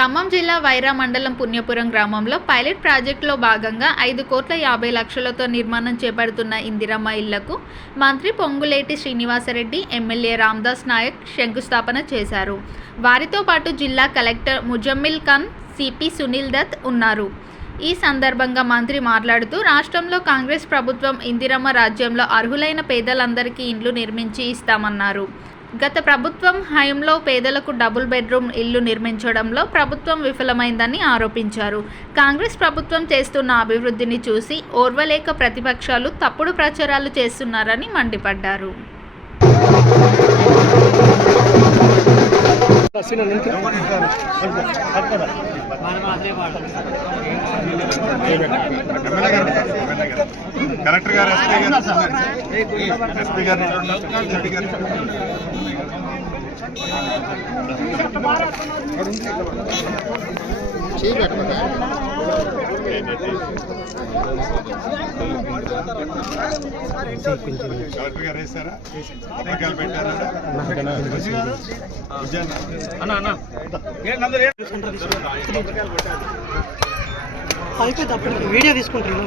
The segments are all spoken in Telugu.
ఖమ్మం జిల్లా వైరా మండలం పుణ్యపురం గ్రామంలో పైలట్ ప్రాజెక్టులో భాగంగా ఐదు కోట్ల యాభై లక్షలతో నిర్మాణం చేపడుతున్న ఇందిరమ్మ ఇళ్ళకు మంత్రి పొంగులేటి శ్రీనివాసరెడ్డి ఎమ్మెల్యే రామ్దాస్ నాయక్ శంకుస్థాపన చేశారు. వారితో పాటు జిల్లా కలెక్టర్ ముజమ్మిల్ ఖాన్ సిపి సునీల్ దత్ ఉన్నారు. ఈ సందర్భంగా మంత్రి మాట్లాడుతూ రాష్ట్రంలో కాంగ్రెస్ ప్రభుత్వం ఇందిరమ్మ రాజ్యంలో అర్హులైన పేదలందరికీ ఇండ్లు నిర్మించి ఇస్తామన్నారు. గత ప్రభుత్వం హయంలో పేదలకు డబుల్ బెడ్రూమ్ ఇల్లు నిర్మించడంలో ప్రభుత్వం విఫలమైందని ఆరోపించారు. కాంగ్రెస్ ప్రభుత్వం చేస్తున్న అభివృద్ధిని చూసి ఓర్వలేక ప్రతిపక్షాలు తప్పుడు ప్రచారాలు చేస్తున్నారని మండిపడ్డారు. కలెక్టర్ గారు ఎస్పీ గారు ఎస్పీ గారు ఎస్పీ గారు. కలెక్టర్ గారు వేస్తారా పథకాలు పెట్టారా అయిపోయింది అప్పటికి వీడియో తీసుకుంటారు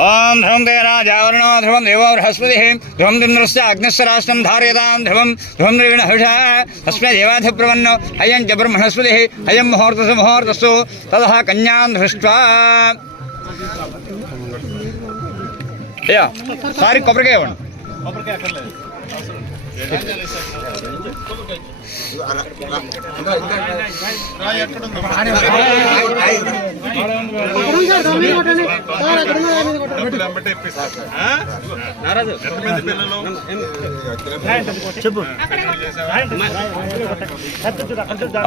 ओम ध्रुव तेना जावरणो ध्रुव देवो बृहस्पतिः ध्रुवं दिन्द्रस्य अग्निस्वराष्ट्रं धारयतां ध्रुवं ध्रुवं द्रविण हृषा तस्मै अयं च ब्रह्मस्पति अयं मुहूर्त मुहूर्तस्तु ततः कन्या दृष्ट या सारी कोपरके సారి కొబ్బరికాయ ఇవ్వండి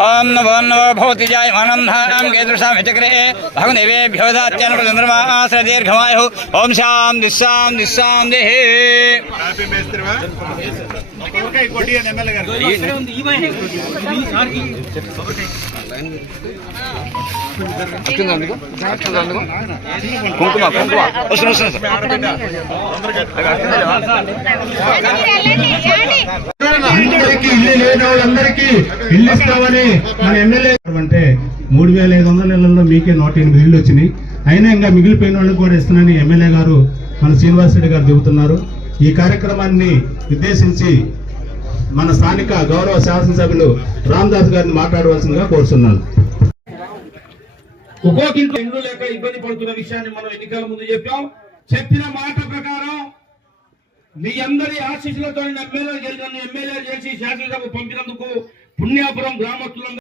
ఓం నమో నమో భవతి జాయమానం కేదృశాం చక్రే భగదేవేభ్యో దాత్యనుర్మాశ్ర దీర్ఘమాయు. ఓం శాం దిశాం దిశాం దేహే హ్యాపీ మేస్త్రివా కొబ్బరికాయ కొట్టి కుంకుమ కుంకుమ. వస్తుంది వస్తుంది అందరికీ ఇల్లు లేని వాళ్ళందరికీ ఇల్లు ఇస్తామని మన ఎమ్మెల్యే అంటే మూడు వేల ఐదు వందల నెలల్లో మీకే నూట ఎనిమిది ఇళ్ళు వచ్చినాయి. అయినా ఇంకా మిగిలిపోయిన వాళ్ళకి కూడా ఇస్తున్నానని ఎమ్మెల్యే గారు మన శ్రీనివాసరెడ్డి గారు చెబుతున్నారు. ఈ కార్యక్రమాన్ని ఉద్దేశించి మన స్థానిక గౌరవ శాసనసభ్యులు రామదాస్ గారిని మాట్లాడవలసిందిగా కోరుతున్నాను ఒక్కొక్క ఇల్లు లేక ఇబ్బంది పడుతున్న విషయాన్ని మనం ఎన్నికల ముందు చెప్పాం. చెప్పిన మాట ప్రకారం మీ అందరి ఆశీస్సులతో ఎమ్మెల్యే గెలిచిన ఎమ్మెల్యే చేసి శాసనసభ పంపినందుకు పుణ్యాపురం గ్రామస్తులందరూ